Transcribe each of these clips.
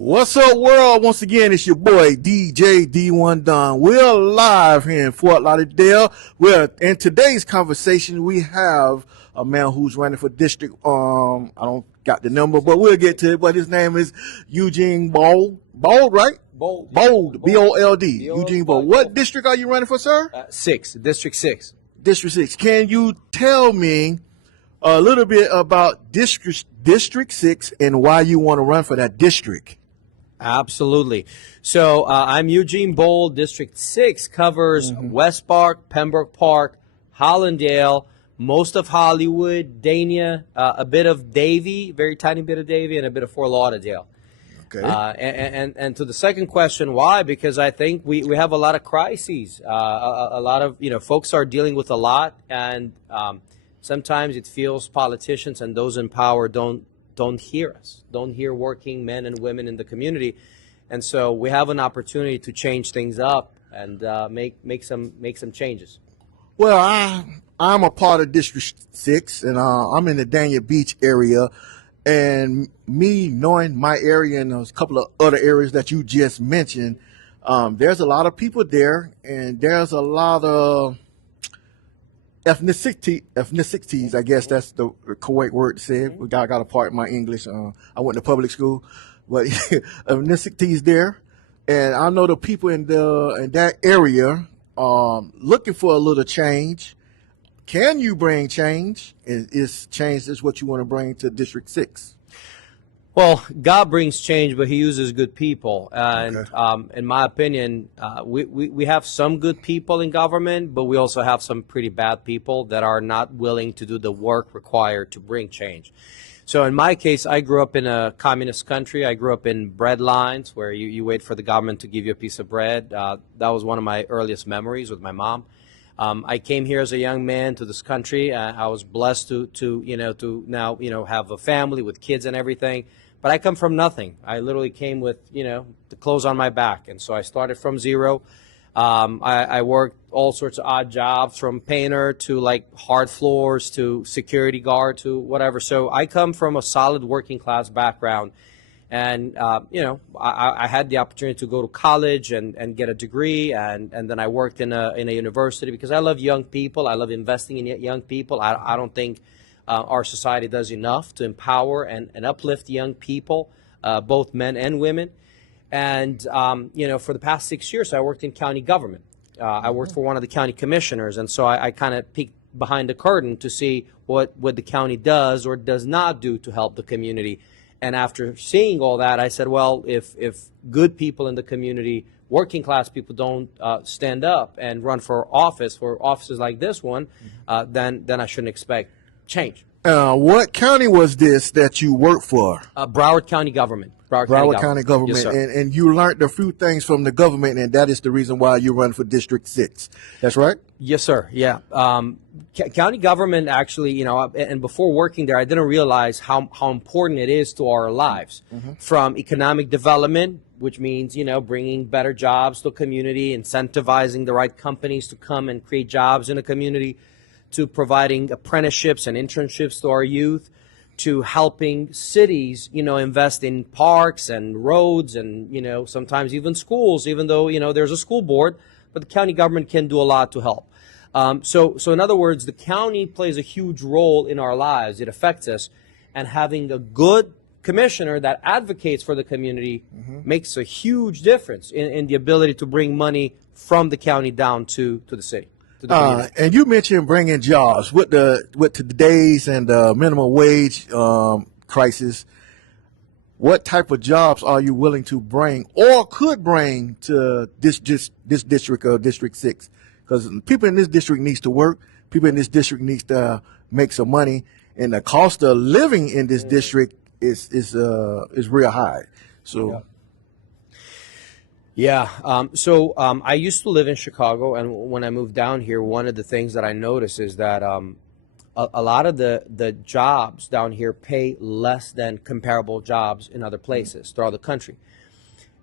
What's up, world? Once again, it's your boy DJ D1 Don. We're live here in Fort Lauderdale. In today's conversation, we have a man who's running for district. I don't got the number, but we'll get to it. But his name is Eugene Bold. Bold, right? Bold. Bold. Eugene Bold. What district are you running for, sir? District 6. District 6. Can you tell me a little bit about District 6 and why you want to run for that district? Absolutely. So I'm Eugene Bold. District 6 covers West Park, Pembroke Park, Hollandale, most of Hollywood, Dania, a bit of Davie, very tiny bit of Davie, and a bit of Fort Lauderdale. Okay. And to the second question, why? Because I think we have a lot of crises. A lot of folks are dealing with a lot, and sometimes it feels politicians and those in power don't hear us, don't hear working men and women in the community. And so we have an opportunity to change things up and make some changes. Well, I'm a part of District 6, and I'm in the Dania Beach area. And me knowing my area and those couple of other areas that you just mentioned, there's a lot of people there, and there's a lot of ethnicities, I guess that's the correct word to say. We got a part in my English. I went to public school, but ethnicities there, and I know the people in that area looking for a little change. Can you bring change? Is change is what you want to bring to District 6? Well, God brings change, but He uses good people. And in my opinion, we have some good people in government, but we also have some pretty bad people that are not willing to do the work required to bring change. So in my case, I grew up in a communist country. I grew up in bread lines where you wait for the government to give you a piece of bread. That was one of my earliest memories with my mom. I came here as a young man to this country. I was blessed to now have a family with kids and everything. But I come from nothing. I literally came with the clothes on my back, and so I started from zero. I worked all sorts of odd jobs, from painter to like hard floors to security guard to whatever. So I come from a solid working class background. And, I had the opportunity to go to college and get a degree. And then I worked in a university because I love young people. I love investing in young people. I don't think our society does enough to empower and uplift young people, both men and women. And, for the past 6 years, I worked in county government. I worked for one of the county commissioners. And so I kind of peeked behind the curtain to see what the county does or does not do to help the community. And after seeing all that, I said, well, if good people in the community, working class people, don't stand up and run for offices like this one, then I shouldn't expect change. What county was this that you worked for? Broward County government. Broward County government. Yes, sir. And you learned a few things from the government, and that is the reason why you run for District 6. That's right? Yes, sir. Yeah. County government actually, and before working there, I didn't realize how important it is to our lives. From economic development, which means, bringing better jobs to a community, incentivizing the right companies to come and create jobs in a community, to providing apprenticeships and internships to our youth, to helping cities, invest in parks and roads and, sometimes even schools, even though, there's a school board, but the county government can do a lot to help. So in other words, the county plays a huge role in our lives. It affects us, and having a good commissioner that advocates for the community makes a huge difference in the ability to bring money from the county down to the city. And you mentioned bringing jobs with today's and minimum wage crisis. What type of jobs are you willing to bring or could bring to this district or District 6? Because people in this district needs to work. People in this district needs to make some money, and the cost of living in this district is real high. So. Yeah. I used to live in Chicago, and when I moved down here, one of the things that I noticed is that a lot of the jobs down here pay less than comparable jobs in other places throughout the country.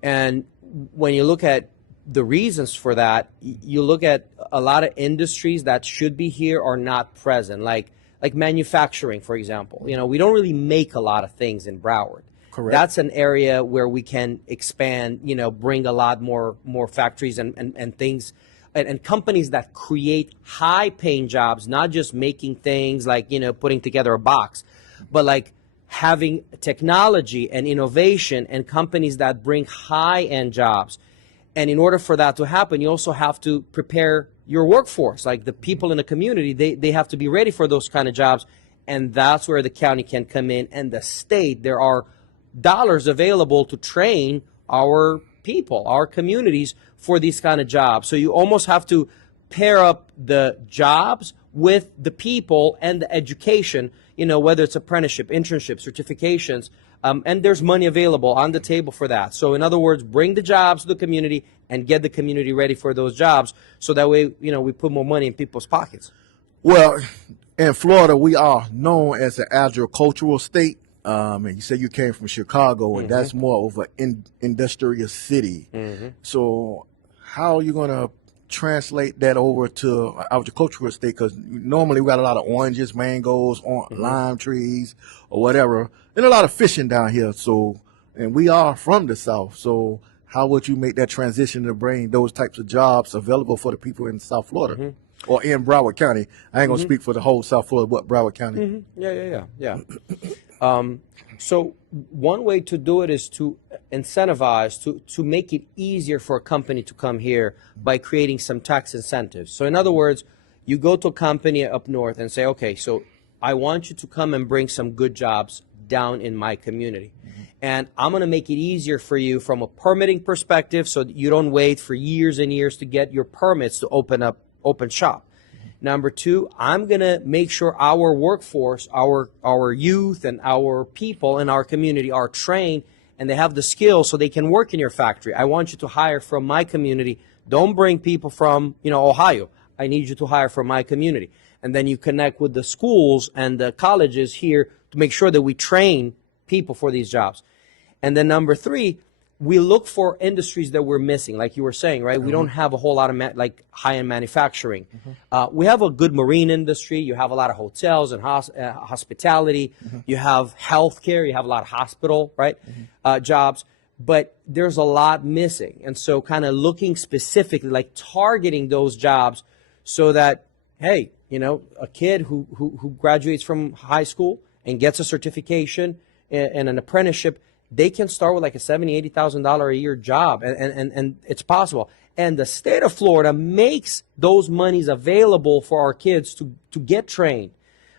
And when you look at the reasons for that, you look at a lot of industries that should be here are not present, like manufacturing, for example. We don't really make a lot of things in Broward. Correct. That's an area where we can expand, bring a lot more factories and things and companies that create high paying jobs, not just making things like, putting together a box, but like having technology and innovation and companies that bring high end jobs. And in order for that to happen, you also have to prepare your workforce, like the people in the community, they have to be ready for those kind of jobs. And that's where the county can come in, and the state. There are dollars available to train our people, our communities for these kind of jobs. So you almost have to pair up the jobs with the people and the education, whether it's apprenticeship, internship, certifications, and there's money available on the table for that. So in other words, bring the jobs to the community and get the community ready for those jobs, so that way, we put more money in people's pockets. Well, in Florida, we are known as an agricultural state. And you say you came from Chicago, and that's more of an industrial city. So how are you going to translate that over to agricultural state? Because normally we got a lot of oranges, mangoes, lime trees, or whatever, and a lot of fishing down here. So, and we are from the South. So how would you make that transition to bring those types of jobs available for the people in South Florida? Or in Broward County? I ain't gonna speak for the whole South Florida, but Broward County. Yeah. So one way to do it is to incentivize, to make it easier for a company to come here by creating some tax incentives. So in other words, you go to a company up north and say, okay, so I want you to come and bring some good jobs down in my community. And I'm going to make it easier for you from a permitting perspective, so that you don't wait for years and years to get your permits to open shop. Number two, I'm going to make sure our workforce, our youth and our people in our community are trained and they have the skills so they can work in your factory. I want you to hire from my community. Don't bring people from, Ohio. I need you to hire from my community. And then you connect with the schools and the colleges here to make sure that we train people for these jobs. And then number three, we look for industries that we're missing, like you were saying, right? We don't have a whole lot of high-end manufacturing. We have a good marine industry. You have a lot of hotels and hospitality. You have healthcare. You have a lot of hospital, right? Jobs. But there's a lot missing. And so kind of looking specifically, like targeting those jobs so that, hey, a kid who graduates from high school and gets a certification and an apprenticeship, they can start with like a $70,000, $80,000 a year job, and it's possible. And the state of Florida makes those monies available for our kids to get trained.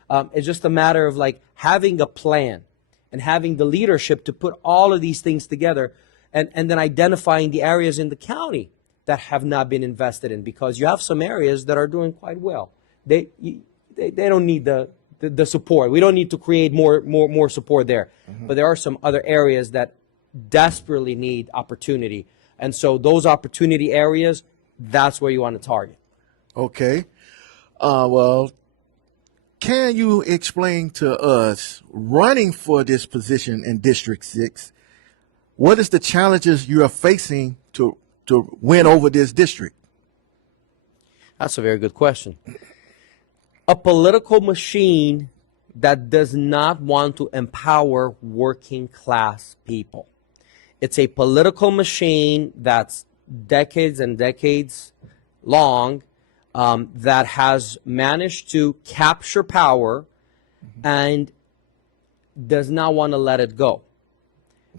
It's just a matter of like having a plan and having the leadership to put all of these things together, and then identifying the areas in the county that have not been invested in, because you have some areas that are doing quite well. They don't need the support. We don't need to create more support there. But there are some other areas that desperately need opportunity. And so those opportunity areas, that's where you want to target. Okay. Well, can you explain to us, running for this position in District 6, what is the challenges you are facing to win over this district? That's a very good question. A political machine that does not want to empower working class people. It's a political machine that's decades and decades long, that has managed to capture power and does not want to let it go.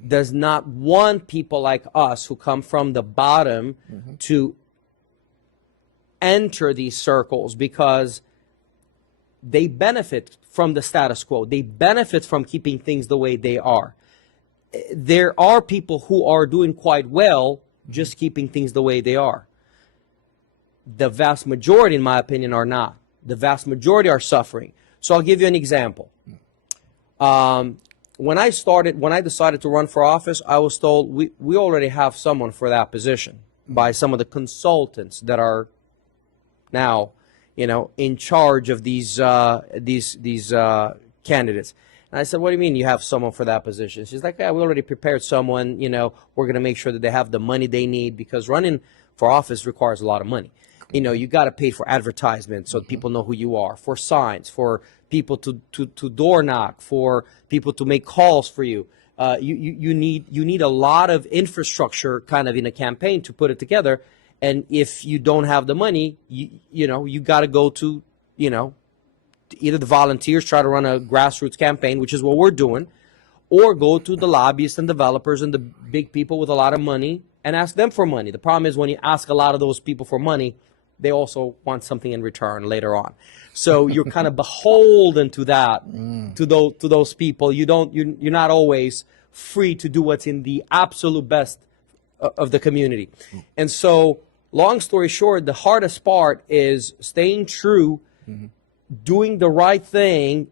Does not want people like us who come from the bottom to enter these circles, because they benefit from the status quo. They benefit from keeping things the way they are. There are people who are doing quite well just keeping things the way they are. The vast majority, in my opinion, are not. The vast majority are suffering. So I'll give you an example. When I decided to run for office, I was told we already have someone for that position by some of the consultants that are now in charge of these candidates. And I said, what do you mean you have someone for that position? She's like, yeah, we already prepared someone. We're going to make sure that they have the money they need, because running for office requires a lot of money. You got to pay for advertisement so people know who you are, for signs, for people to door knock, for people to make calls for you. You need a lot of infrastructure kind of in a campaign to put it together. And if you don't have the money, you got to go to, either the volunteers try to run a grassroots campaign, which is what we're doing, or go to the lobbyists and developers and the big people with a lot of money and ask them for money. The problem is when you ask a lot of those people for money, they also want something in return later on. So you're kind of beholden to that, to those people. You're not always free to do what's in the absolute best of the community. And so, long story short, the hardest part is staying true, doing the right thing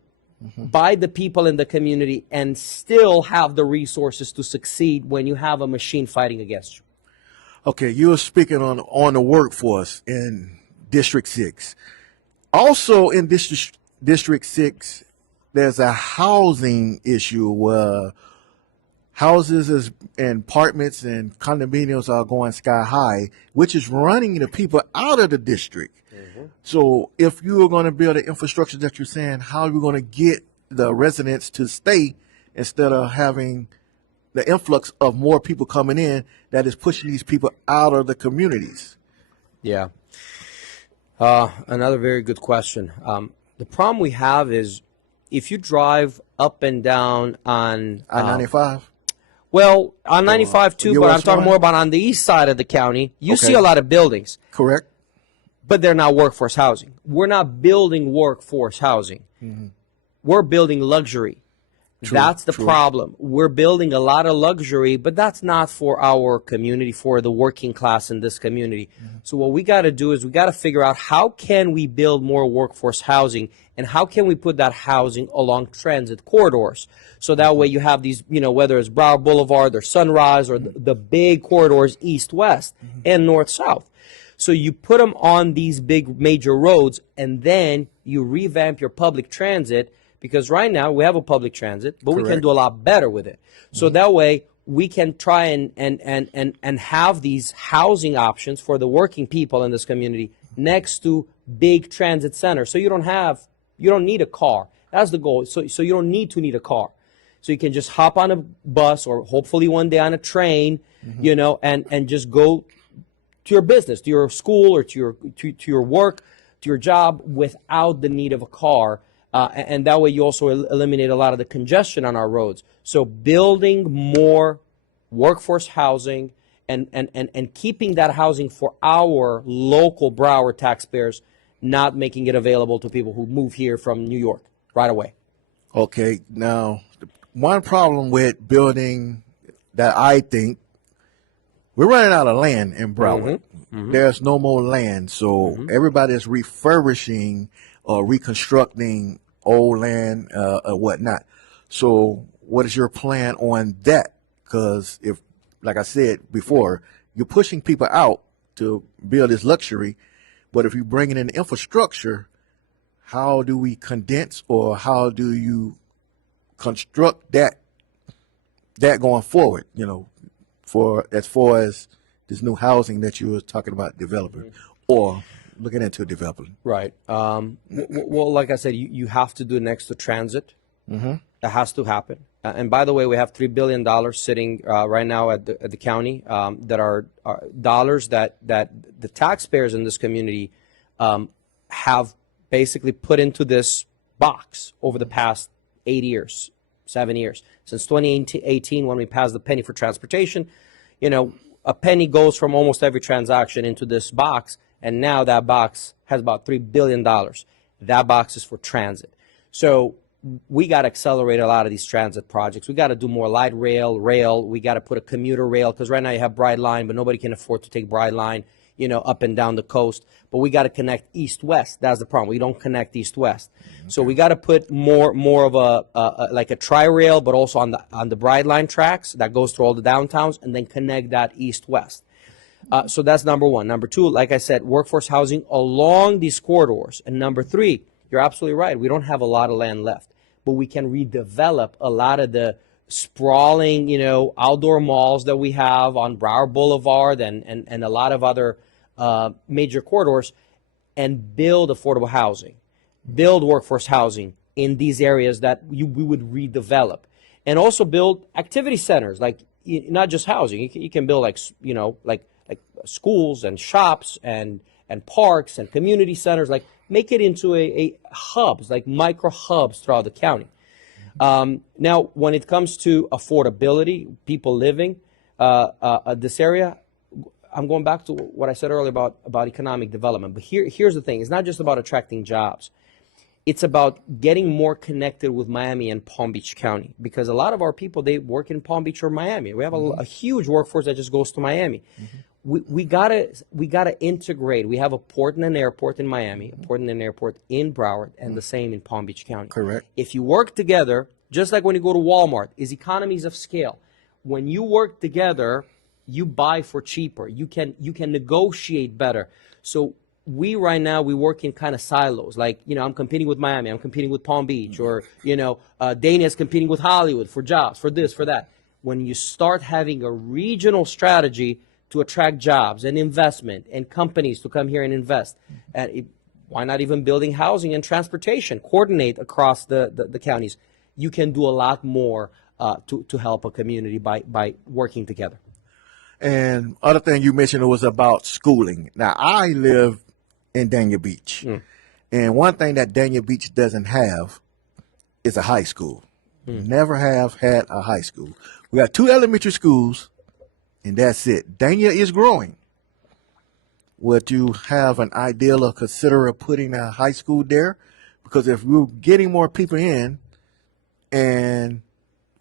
by the people in the community, and still have the resources to succeed when you have a machine fighting against you. Okay, you were speaking on the workforce in District 6. Also in District 6, there's a housing issue where houses and apartments and condominiums are going sky high, which is running the people out of the district. So if you are going to build the infrastructure that you're saying, how are you going to get the residents to stay instead of having the influx of more people coming in that is pushing these people out of the communities? Yeah. Another very good question. The problem we have is if you drive up and down on I-95? Well, on 95 too, but I'm talking more about on the east side of the county. You see a lot of buildings. Correct. But they're not workforce housing. We're not building workforce housing. We're building luxury. That's the problem. We're building a lot of luxury, but that's not for our community, for the working class in this community. So what we got to do is we got to figure out how can we build more workforce housing, and how can we put that housing along transit corridors. So that way you have these, whether it's Broward Boulevard or Sunrise or the big corridors east-west and north-south. So you put them on these big major roads, and then you revamp your public transit, because right now we have a public transit, but we can do a lot better with it. So that way we can try and have these housing options for the working people in this community next to big transit centers. So you don't need a car. That's the goal. So you don't need a car. So you can just hop on a bus, or hopefully one day on a train, and just go to your business, to your school, or to your work, to your job, without the need of a car. And that way you also eliminate a lot of the congestion on our roads. So building more workforce housing and keeping that housing for our local Broward taxpayers, not making it available to people who move here from New York right away. Okay, now, one problem with building that I think, we're running out of land in Broward. There's no more land, so everybody is refurbishing or reconstructing old land or whatnot. So what is your plan on that? Because if, like I said before, you're pushing people out to build this luxury, but if you bring in infrastructure, how do we condense, or how do you construct that going forward, for as far as this new housing that you were talking about developing or looking into developing? Right. Well, like I said, you have to do next to transit. That has to happen. And by the way, we have $3 billion sitting right now at the county that are dollars that the taxpayers in this community have basically put into this box over the past 8 years, 7 years. Since 2018, when we passed the penny for transportation, a penny goes from almost every transaction into this box, and now that box has about $3 billion. That box is for transit. So we got to accelerate a lot of these transit projects. We got to do more light rail. We got to put a commuter rail, because right now you have Brightline, but nobody can afford to take Brightline, up and down the coast. But we got to connect east-west. That's the problem. We don't connect east-west. So we got to put more of a like a tri-rail, but also on the Brightline tracks that goes through all the downtowns, and then connect that east-west. So that's number one. Number two, like I said, workforce housing along these corridors. And number three, you're absolutely right. We don't have a lot of land left, but we can redevelop a lot of the sprawling, outdoor malls that we have on Broward Boulevard and a lot of other major corridors, and build affordable housing, build workforce housing in these areas that we would redevelop. and also build activity centers, like not just housing. You can build like like schools and shops and parks and community centers. Like make it into a hubs, like micro hubs throughout the county. Now, when it comes to affordability, people living this area, I'm going back to what I said earlier about economic development. But here's the thing: it's not just about attracting jobs. It's about getting more connected with Miami and Palm Beach County, because a lot of our people, they work in Palm Beach or Miami. We have a huge workforce that just goes to Miami. We gotta integrate. We have a port and an airport in Miami, a port and an airport in Broward, and the same in Palm Beach County. Correct. If you work together, just like when you go to Walmart, is economies of scale. When you work together, you buy for cheaper. You can negotiate better. So we right now, we work in kind of silos. Like, I'm competing with Miami, I'm competing with Palm Beach, or Dana is competing with Hollywood for jobs, for this, for that. When you start having a regional strategy to attract jobs and investment and companies to come here and invest, and why not even building housing and transportation, coordinate across the counties, you can do a lot more to help a community by working together. And other thing you mentioned was about schooling. Now, I live in Dania Beach. And one thing that Dania Beach doesn't have is a high school. Never have had a high school. We got 2 elementary schools, and that's it. Dania is growing. Would you have an ideal or consider putting a high school there? Because if we're getting more people in, and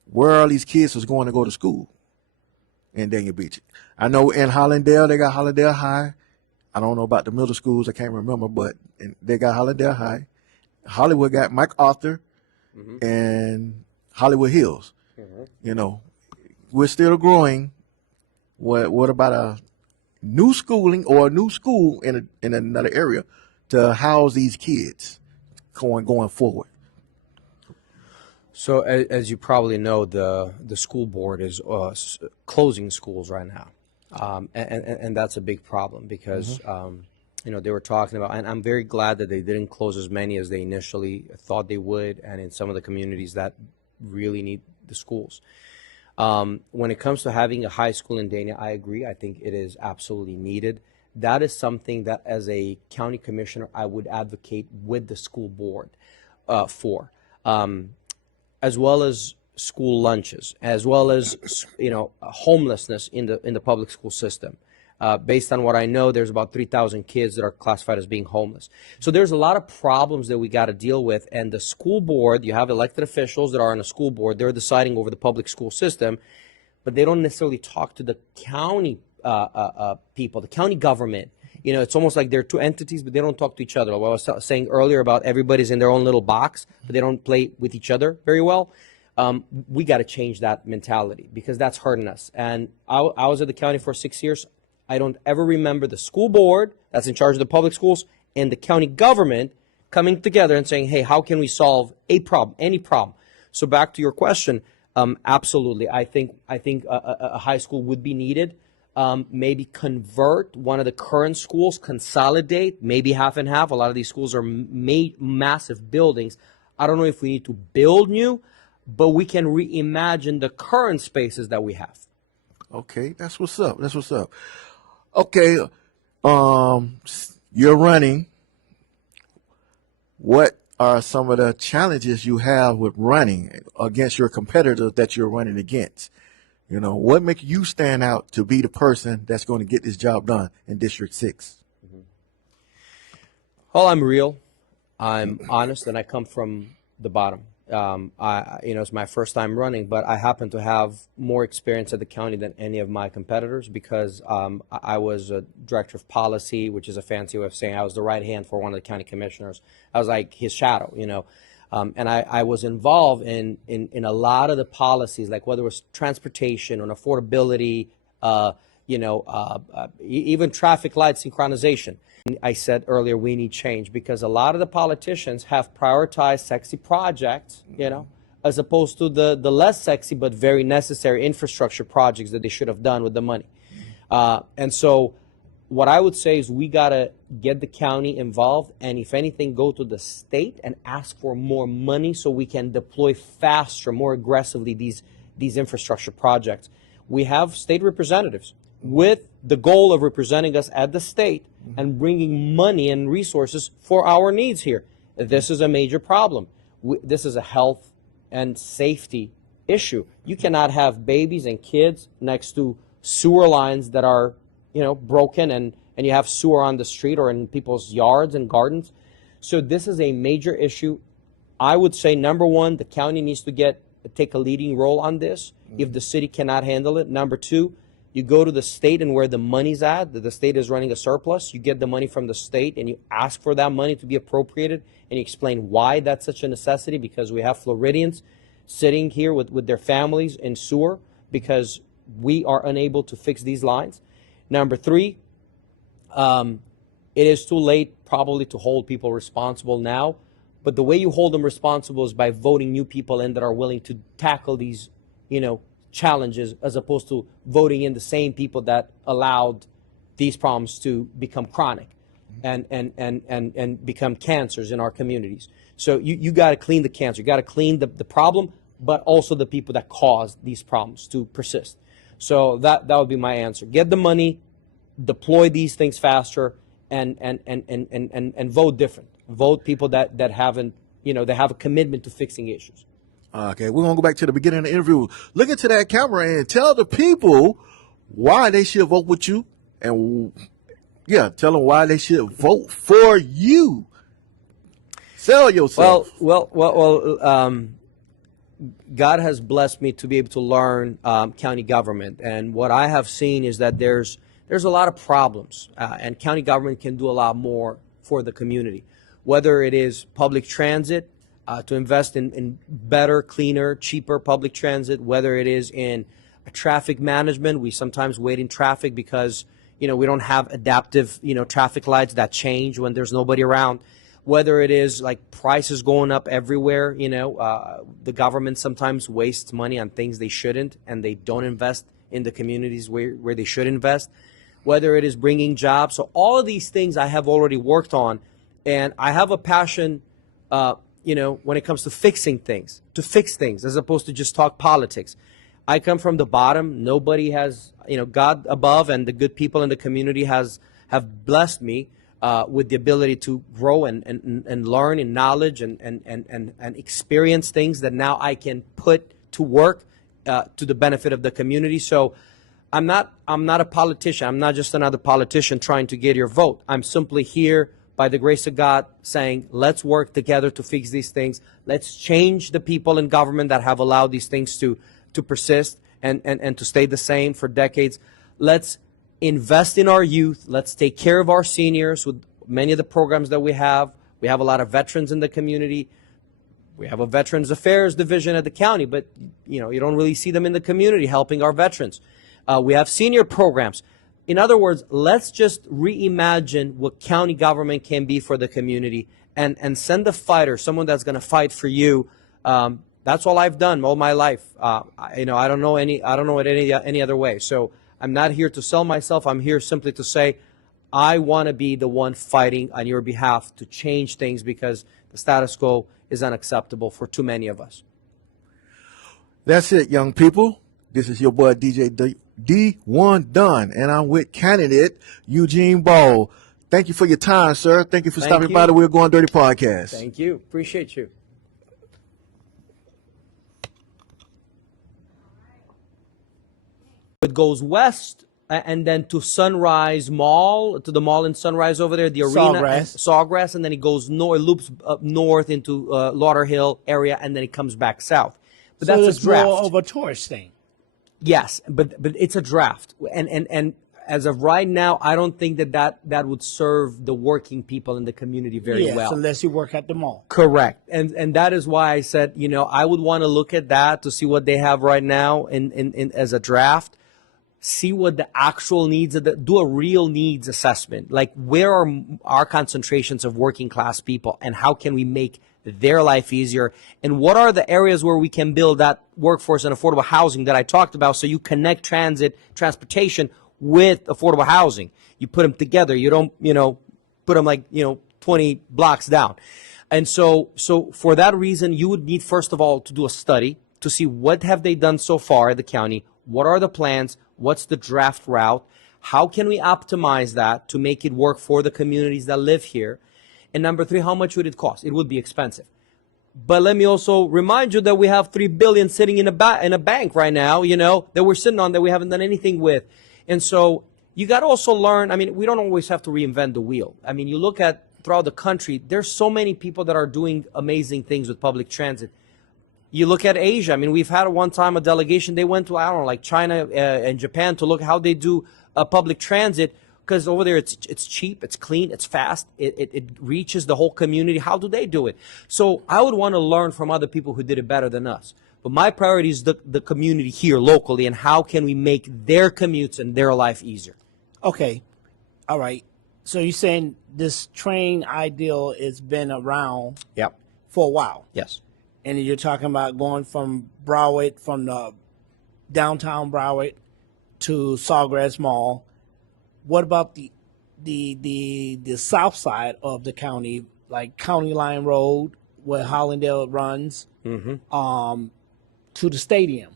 where are these kids was going to go to school in Dania Beach? I know in Hollandale, they got Hollandale High. I don't know about the middle schools. I can't remember, but they got Hollandale High. Hollywood got MacArthur and Hollywood Hills. We're still growing. What about a new schooling or a new school in another area to house these kids going forward? So as you probably know, the school board is closing schools right now. And that's a big problem because, they were talking about, and I'm very glad that they didn't close as many as they initially thought they would, and in some of the communities that really need the schools. When it comes to having a high school in Dania, I agree. I think it is absolutely needed. That is something that as a county commissioner, I would advocate with the school board for, as well as school lunches, as well as homelessness in the public school system. Based on what I know, there's about 3,000 kids that are classified as being homeless. So there's a lot of problems that we got to deal with. And the school board, you have elected officials that are on the school board, they're deciding over the public school system, but they don't necessarily talk to the county people, the county government. It's almost like they're two entities, but they don't talk to each other. What I was saying earlier about everybody's in their own little box, but they don't play with each other very well. We got to change that mentality because that's hurting us. And I was at the county for 6 years. I don't ever remember the school board that's in charge of the public schools and the county government coming together and saying, hey, how can we solve a problem, any problem? So back to your question, absolutely. I think a high school would be needed. Maybe convert one of the current schools, consolidate, maybe half and half. A lot of these schools are massive buildings. I don't know if we need to build new, but we can reimagine the current spaces that we have. Okay, that's what's up. That's what's up. Okay, you're running. What are some of the challenges you have with running against your competitors that you're running against? What makes you stand out to be the person that's going to get this job done in District 6? Well, I'm real. I'm honest, and I come from the bottom. It's my first time running, but I happen to have more experience at the county than any of my competitors because I was a director of policy, which is a fancy way of saying I was the right hand for one of the county commissioners. I was like his shadow, and I was involved in a lot of the policies, like whether it was transportation and affordability, even traffic light synchronization. I said earlier, we need change because a lot of the politicians have prioritized sexy projects, as opposed to the less sexy but very necessary infrastructure projects that they should have done with the money. And so what I would say is we got to get the county involved, and if anything, go to the state and ask for more money so we can deploy faster, more aggressively these infrastructure projects. We have state representatives with the goal of representing us at the state and bringing money and resources for our needs here. This is a major problem. This is a health and safety issue. You cannot have babies and kids next to sewer lines that are, broken, and you have sewer on the street or in people's yards and gardens. So this is a major issue. I would say, number one, the county needs to take a leading role on this if the city cannot handle it. Number two, you go to the state and where the money's at, the state is running a surplus, you get the money from the state and you ask for that money to be appropriated, and you explain why that's such a necessity, because we have Floridians sitting here with their families in sewer because we are unable to fix these lines. Number three, it is too late probably to hold people responsible now, but the way you hold them responsible is by voting new people in that are willing to tackle these, challenges, as opposed to voting in the same people that allowed these problems to become chronic and become cancers in our communities. So you got to clean the cancer. You got to clean the problem, but also the people that caused these problems to persist. So that would be my answer. Get the money, deploy these things faster, and vote different. Vote people that haven't, they have a commitment to fixing issues. Okay, we're going to go back to the beginning of the interview. Look into that camera and tell the people why they should vote with you. And, tell them why they should vote for you. Sell yourself. Well, God has blessed me to be able to learn county government. And what I have seen is that there's a lot of problems. And county government can do a lot more for the community. Whether it is public transit, to invest in better, cleaner, cheaper public transit, whether it is in traffic management. We sometimes wait in traffic because, we don't have adaptive, traffic lights that change when there's nobody around. Whether it is like prices going up everywhere, the government sometimes wastes money on things they shouldn't, and they don't invest in the communities where they should invest. Whether it is bringing jobs. So all of these things I have already worked on, and I have a passion, when it comes to fixing things, to fix things, as opposed to just talk politics. I come from the bottom. Nobody has, God above and the good people in the community have blessed me with the ability to grow and learn in knowledge and experience things that now I can put to work to the benefit of the community. So I'm not a politician. I'm not just another politician trying to get your vote. I'm simply here by the grace of God, saying, let's work together to fix these things. Let's change the people in government that have allowed these things to persist and to stay the same for decades. Let's invest in our youth. Let's take care of our seniors with many of the programs that we have. We have a lot of veterans in the community. We have a Veterans Affairs division at the county, but you don't really see them in the community helping our veterans. We have senior programs. In other words, let's just reimagine what county government can be for the community, and send a fighter, someone that's going to fight for you. That's all I've done all my life. I don't know it any other way. So I'm not here to sell myself. I'm here simply to say, I want to be the one fighting on your behalf to change things, because the status quo is unacceptable for too many of us. That's it, young people. This is your boy DJ D1 Dunn, and I'm with candidate Eugene Ball. Thank you for your time, sir. Thank you for stopping by the We're Going Dirty podcast. Thank you. Appreciate you. It goes west and then to Sunrise Mall, to the mall in Sunrise over there, the arena, Sawgrass, and then it goes north, loops up north into Lauderhill area, and then it comes back south. But so that's a draft. More of a tourist thing. Yes, but it's a draft, and as of right now, I don't think that would serve the working people in the community very well. Yes, unless you work at the mall. Correct, and that is why I said, I would want to look at that to see what they have right now in as a draft. See what the actual needs of do a real needs assessment. Like, where are our concentrations of working class people, and how can we make their life easier? And what are the areas where we can build that workforce and affordable housing that I talked about? So you connect transportation with affordable housing. You put them together. You don't, put them like, 20 blocks down. And so for that reason, you would need, first of all, to do a study to see what have they done so far at the county, what are the plans, what's the draft route, how can we optimize that to make it work for the communities that live here, and number three, how much would it cost? It would be expensive. But let me also remind you that we have $3 billion sitting in a bank right now, that we're sitting on that we haven't done anything with. And so you got to also learn, we don't always have to reinvent the wheel. You look at throughout the country, there's so many people that are doing amazing things with public transit. You look at Asia. We've had one time a delegation, they went to, like China and Japan to look how they do public transit, because over there it's cheap, it's clean, it's fast, it reaches the whole community. How do they do it? So I would want to learn from other people who did it better than us. But my priority is the community here locally, and how can we make their commutes and their life easier. Okay. All right. So you're saying this train ideal has been around Yep. for a while. Yes. And you're talking about going from Broward, from the downtown Broward to Sawgrass Mall. What about the south side of the county, like County Line Road, where Hollandale runs, to the stadium?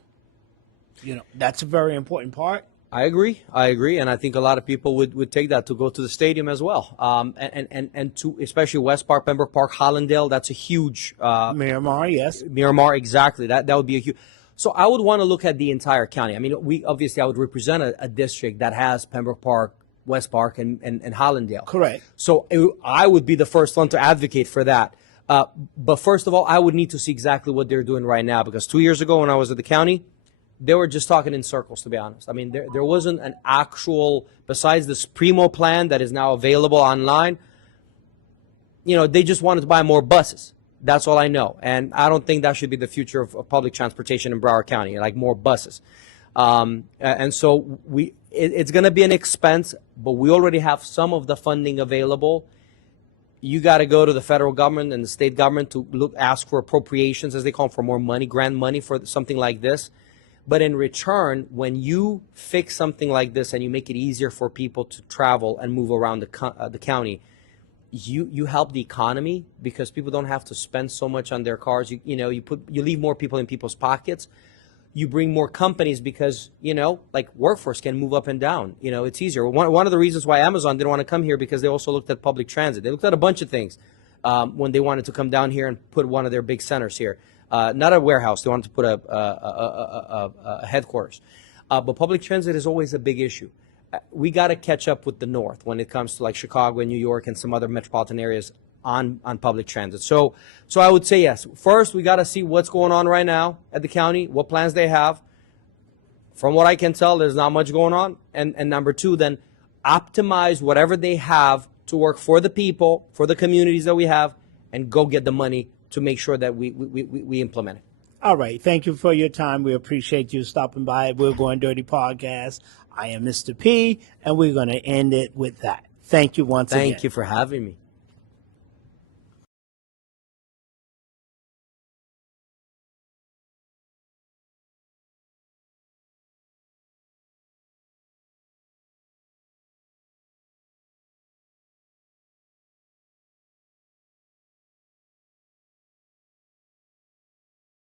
That's a very important part. I agree, and I think a lot of people would take that to go to the stadium as well, and to especially West Park, Pembroke Park, Hollandale. That's a huge Miramar, yes. Miramar, exactly. That would be a huge. So I would want to look at the entire county. I would represent a district that has Pembroke Park, West Park, and Hollandale. Correct. So I would be the first one to advocate for that. But first of all, I would need to see exactly what they're doing right now, because 2 years ago when I was at the county, they were just talking in circles, to be honest. There wasn't an actual, besides this Primo plan that is now available online, they just wanted to buy more buses. That's all I know. And I don't think that should be the future of public transportation in Broward County, like more buses. And so it's going to be an expense, but we already have some of the funding available. You got to go to the federal government and the state government to ask for appropriations, as they call them, for more money, grant money for something like this. But in return, when you fix something like this and you make it easier for people to travel and move around the county, you help the economy, because people don't have to spend so much on their cars. You leave more people in people's pockets. You bring more companies, because like workforce can move up and down. It's easier. One of the reasons why Amazon didn't want to come here, because they also looked at public transit. They looked at a bunch of things when they wanted to come down here and put one of their big centers here. Not a warehouse. They wanted to put a headquarters. But public transit is always a big issue. We got to catch up with the North when it comes to like Chicago and New York and some other metropolitan areas on public transit. So I would say yes. First, we got to see what's going on right now at the county, what plans they have. From what I can tell, there's not much going on. And number two, then optimize whatever they have to work for the people, for the communities that we have, and go get the money to make sure that we implement it. All right. Thank you for your time. We appreciate you stopping by. We're Going Dirty Podcast. I am Mr. P, and we're going to end it with that. Thank you once again. Thank you for having me.